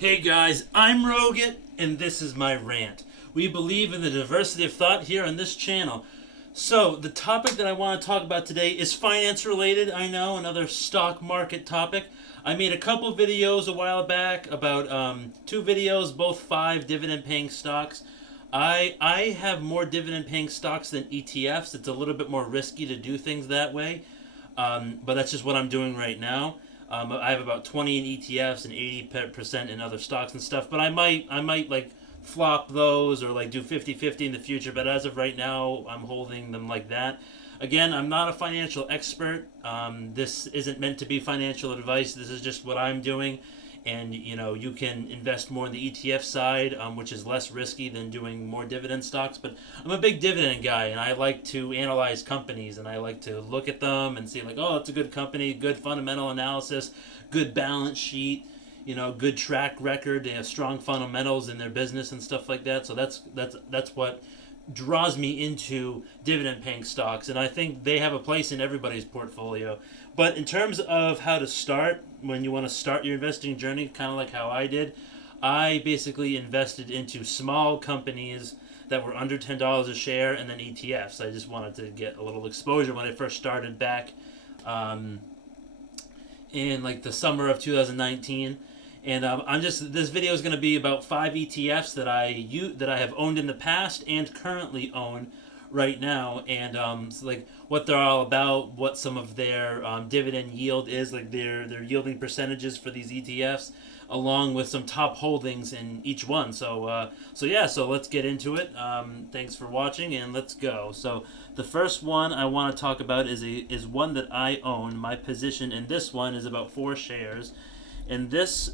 Hey guys, I'm Roget, and this is my rant. We believe in the diversity of thought here on this channel. So, the topic that I want to talk about today is finance related, I know, another stock market topic. I made a couple videos a while back about two videos, both 5 dividend paying stocks. I have more dividend paying stocks than ETFs. It's a little bit more risky to do things that way, but that's just what I'm doing right now. I have about 20 in ETFs and 80% in other stocks and stuff. But I might like flop those or like do 50-50 in the future. But as of right now, I'm holding them like that. Again, I'm not a financial expert. This isn't meant to be financial advice. This is just what I'm doing. And you can invest more in the ETF side, which is less risky than doing more dividend stocks. But I'm a big dividend guy, and I like to analyze companies, and I like to look at them and see like, oh, it's a good company, good fundamental analysis, good balance sheet, good track record, they have strong fundamentals in their business and stuff like that. So that's what draws me into dividend paying stocks, and I think they have a place in everybody's portfolio. But in terms of how to start, when you want to start your investing journey, kind of like how I did, I basically invested into small companies that were under $10 a share, and then ETFs. I just wanted to get a little exposure when I first started back in like the summer of 2019. And this video is going to be about 5 ETFs that I have owned in the past and currently own right now, and so like what they're all about, what some of their dividend yield is, like their yielding percentages for these ETFs, along with some top holdings in each one. So let's get into it. Thanks for watching, and let's go. So the first one I want to talk about is one that I own. My position in this one is about 4 shares, and this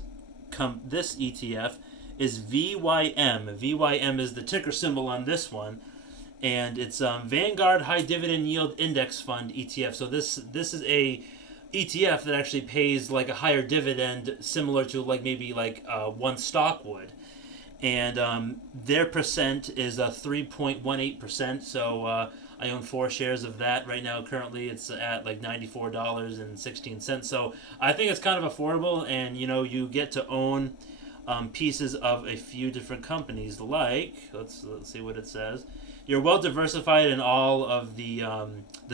ETF is VYM. VYM is the ticker symbol on this one, and it's Vanguard High Dividend Yield Index Fund ETF. So this is a ETF that actually pays like a higher dividend, similar to like maybe like one stock would, and their percent is 3.18%. So I own 4 shares of that right now. Currently, it's at like $94.16. So I think it's kind of affordable, and you get to own pieces of a few different companies. Like let's see what it says. You're well diversified in all of the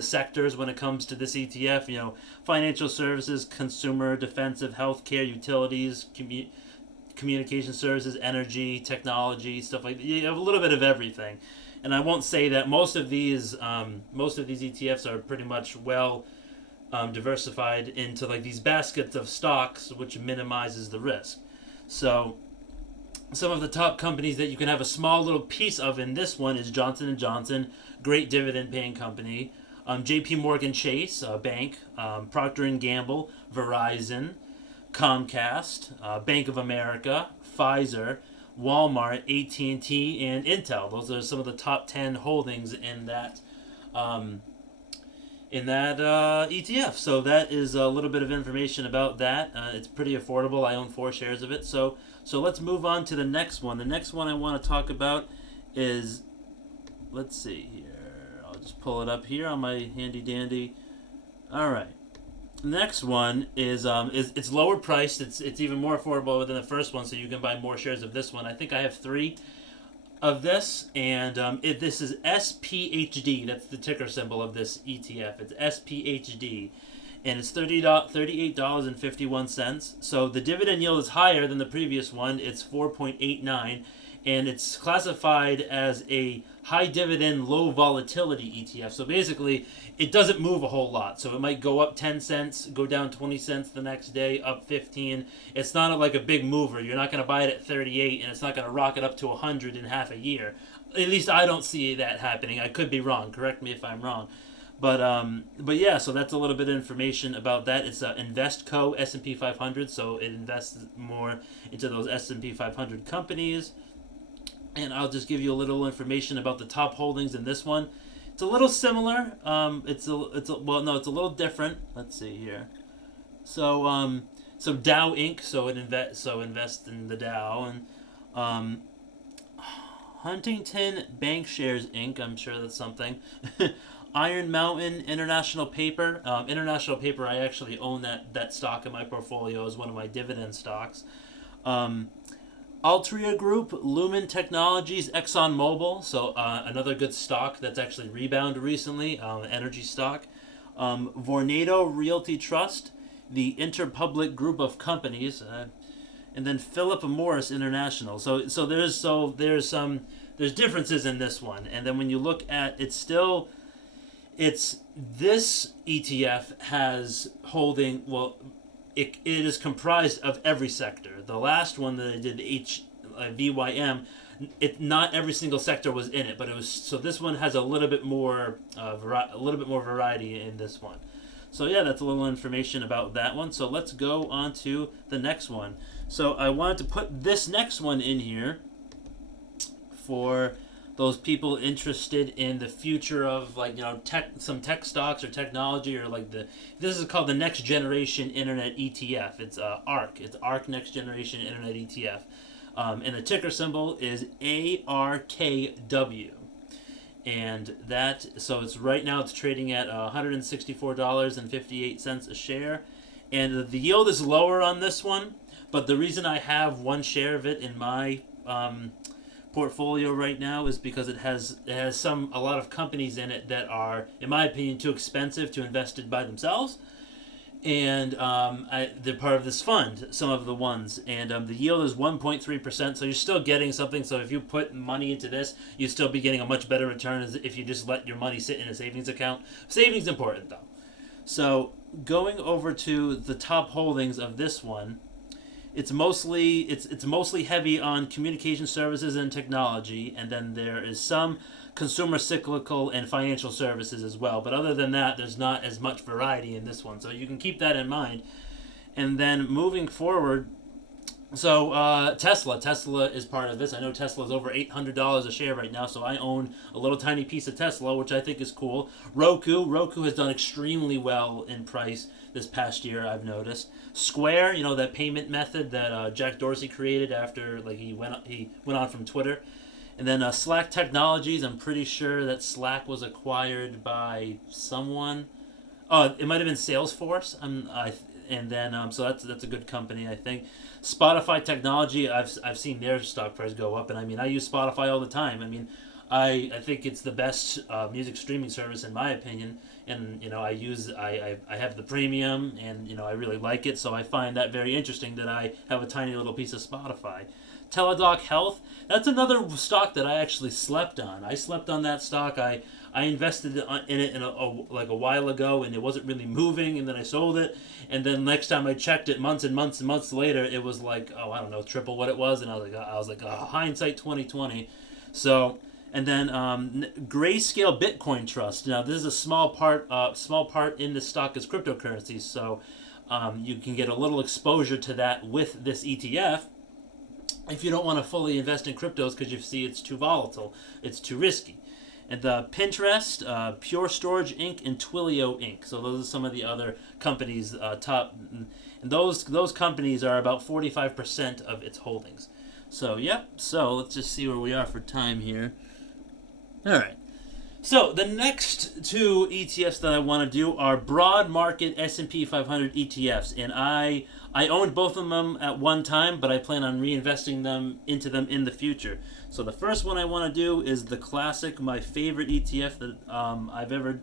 sectors when it comes to this ETF. Financial services, consumer, defensive, healthcare, utilities, communication services, energy, technology, stuff like that. You have a little bit of everything. And I won't say that most of these ETFs are pretty much well diversified into like these baskets of stocks, which minimizes the risk. So some of the top companies that you can have a small little piece of in this one is Johnson and Johnson, great dividend paying company. J.P. Morgan Chase, bank. Procter and Gamble, Verizon, Comcast, Bank of America, Pfizer, Walmart, AT&T, and Intel. Those are some of the top 10 holdings in that ETF. So that is a little bit of information about that. It's pretty affordable. I own 4 shares of it. So let's move on to the next one. The next one I want to talk about is, let's see here. I'll just pull it up here on my handy dandy. All right. The next one is it's lower priced. It's even more affordable than the first one, so you can buy more shares of this one. I think I have 3 of this, and this is SPHD. That's the ticker symbol of this ETF. It's SPHD, and it's $38.51. So the dividend yield is higher than the previous one. It's 4.89, and it's classified as a high dividend, low volatility ETF. So basically, it doesn't move a whole lot. So it might go up 10 cents, go down 20 cents the next day, up 15. It's not like a big mover. You're not going to buy it at 38, and it's not going to rocket up to 100 in half a year. At least I don't see that happening. I could be wrong. Correct me if I'm wrong. But yeah, so that's a little bit of information about that. It's Investco S&P 500, so it invests more into those S&P 500 companies. And I'll just give you a little information about the top holdings in this one. It's a little similar. It's a little different. Let's see here. So Dow Inc. So invest in the Dow, and Huntington Bank Shares Inc. I'm sure that's something. Iron Mountain International Paper. International Paper. I actually own that stock in my portfolio as one of my dividend stocks. Altria Group, Lumen Technologies, ExxonMobil, so another good stock that's actually rebounded recently, energy stock. Vornado Realty Trust, the Interpublic Group of Companies, and then Philip Morris International. There's differences in this one, and then when you look at it's this ETF has holding it is comprised of every sector. The last one that I did, VYM, not every single sector was in it, but it was. So this one has a little bit more variety in this one. So yeah, that's a little information about that one. So let's go on to the next one. So I wanted to put this next one in here for those people interested in the future of some tech stocks or technology, or this is called the Next Generation Internet ETF. It's ARK. It's ARK Next Generation Internet ETF, and the ticker symbol is ARKW. And it's right now it's trading at $164.58 a share, and the yield is lower on this one. But the reason I have one share of it in my portfolio right now is because it has a lot of companies in it that are, in my opinion, too expensive to invest in by themselves, and they're part of this fund. Some of the ones, and the yield is 1.3%, so you're still getting something. So if you put money into this, you'd still be getting a much better return as if you just let your money sit in a savings account. Savings important though. So going over to the top holdings of this one. It's mostly heavy on communication services and technology, and then there is some consumer cyclical and financial services as well. But other than that, there's not as much variety in this one, so you can keep that in mind. And then moving forward, so Tesla is part of this. I know Tesla is over $800 a share right now, so I own a little tiny piece of Tesla, which I think is cool. Roku has done extremely well in price this past year, I've noticed. Square, that payment method that Jack Dorsey created after he went on from Twitter. And then Slack Technologies, I'm pretty sure that Slack was acquired by someone. Oh, it might have been Salesforce. So that's a good company, I think. Spotify Technology, I've seen their stock price go up, and I use Spotify all the time. I think it's the best music streaming service in my opinion, and I have the premium, and I really like it, so I find that very interesting that I have a tiny little piece of Spotify. Teladoc Health, that's another stock that I actually slept on. I slept on that stock. I invested in it a while ago, and it wasn't really moving, and then I sold it, and then next time I checked it months and months and months later, it was triple what it was, and I was like, hindsight 2020. So. And then Grayscale Bitcoin Trust. Now this is a small part in the stock is cryptocurrencies, so you can get a little exposure to that with this ETF. If you don't want to fully invest in cryptos because you see it's too volatile, it's too risky. And Pinterest, Pure Storage Inc., and Twilio Inc. So those are some of the other companies top, and those companies are about 45% of its holdings. So so let's just see where we are for time here. All right. So the next two ETFs that I want to do are broad market S&P 500 ETFs, and I owned both of them at one time, but I plan on reinvesting into them in the future. So the first one I want to do is the classic, my favorite ETF that I've ever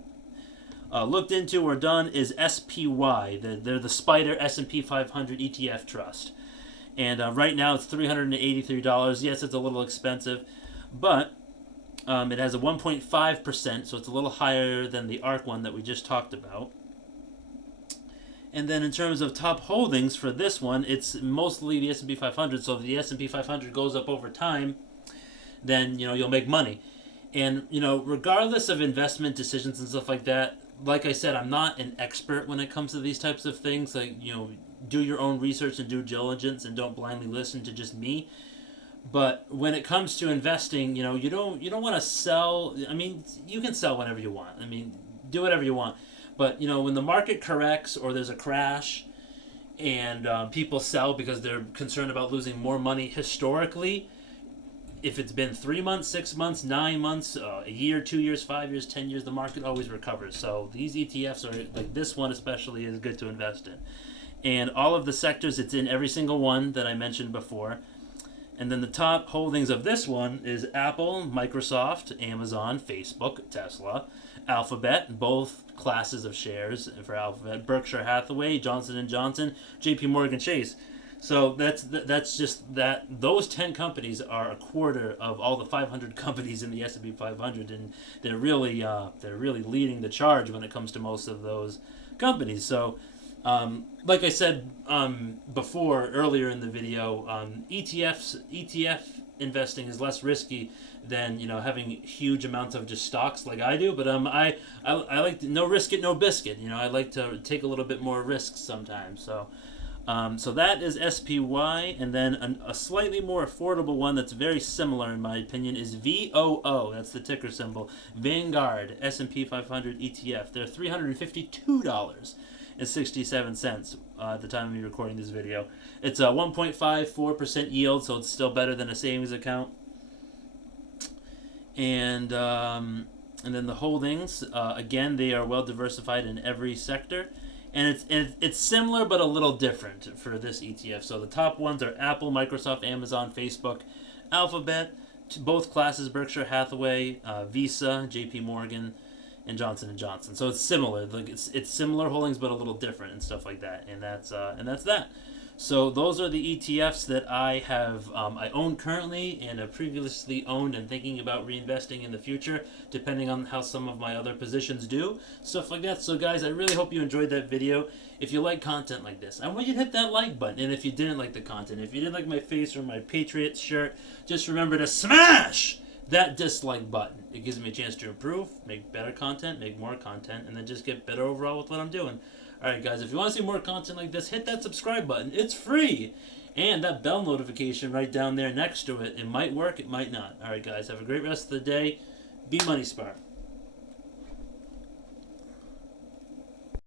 looked into or done is SPY. They're the Spider S&P 500 ETF Trust, and right now it's $383. Yes, it's a little expensive, but it has a 1.5%, so it's a little higher than the ARK one that we just talked about. And then in terms of top holdings for this one, it's mostly the S&P 500. So if the S&P 500 goes up over time, then you'll make money. And regardless of investment decisions and stuff like that, like I said, I'm not an expert when it comes to these types of things. Do your own research and due diligence, and don't blindly listen to just me. But when it comes to investing, you don't want to sell. You can sell whenever you want. Do whatever you want. But when the market corrects or there's a crash, and people sell because they're concerned about losing more money historically, if it's been 3 months, 6 months, 9 months, a year, 2 years, 5 years, 10 years, the market always recovers. So these ETFs are, like this one especially, is good to invest in. And all of the sectors, it's in every single one that I mentioned before. And then the top holdings of this one is Apple, Microsoft, Amazon, Facebook, Tesla, Alphabet, both classes of shares for Alphabet, Berkshire Hathaway, Johnson & Johnson, JP Morgan Chase. So that's just that. Those 10 companies are a quarter of all the 500 companies in the S&P 500, and they're really leading the charge when it comes to most of those companies. So, like I said before earlier in the video, ETF investing is less risky than having huge amounts of just stocks like I do. But I like to, no risk it, no biscuit. I like to take a little bit more risks sometimes. So that is SPY, and then a slightly more affordable one that's very similar in my opinion is VOO. That's the ticker symbol. Vanguard S&P 500 ETF. They're $352.67 at the time of me recording this video. It's a 1.54% yield, so it's still better than a savings account. And then the holdings, again, they are well diversified in every sector. And it's similar but a little different for this ETF. So the top ones are Apple, Microsoft, Amazon, Facebook, Alphabet, both classes, Berkshire Hathaway, Visa, JP Morgan, and Johnson & Johnson. So it's similar. Like it's similar holdings but a little different and stuff like that. And that's that. So those are the ETFs that I have I own currently and have previously owned and thinking about reinvesting in the future, depending on how some of my other positions do, stuff like that. So guys, I really hope you enjoyed that video. If you like content like this, I want you to hit that like button. And if you didn't like the content, if you didn't like my face or my Patriots shirt, just remember to smash that dislike button. It gives me a chance to improve, make better content, make more content, and then just get better overall with what I'm doing. Alright guys, if you want to see more content like this, hit that subscribe button. It's free! And that bell notification right down there next to it. It might work, it might not. Alright guys, have a great rest of the day. Be money smart.